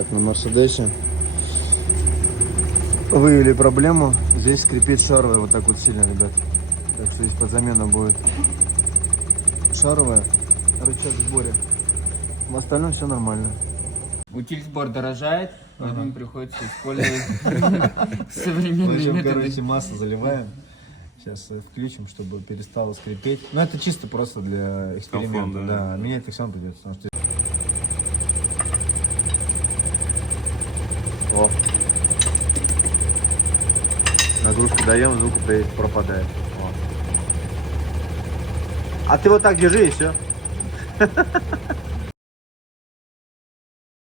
Так, на Мерседесе выявили проблему. Здесь скрипит шаровая вот так вот сильно, ребят. Так что здесь под замену будет шаровая, рычаг в сборе. В остальном все нормально. Утиль-сбор дорожает, поэтому приходится использовать В современные общем, методы. короче, масло заливаем. Сейчас включим, чтобы перестало скрипеть. Но это чисто просто для эксперимента. Комфорт, да. Да, менять так все равно придется. Потому что... О. Нагрузку даем, звук пропадает. О. А ты вот так держи и все.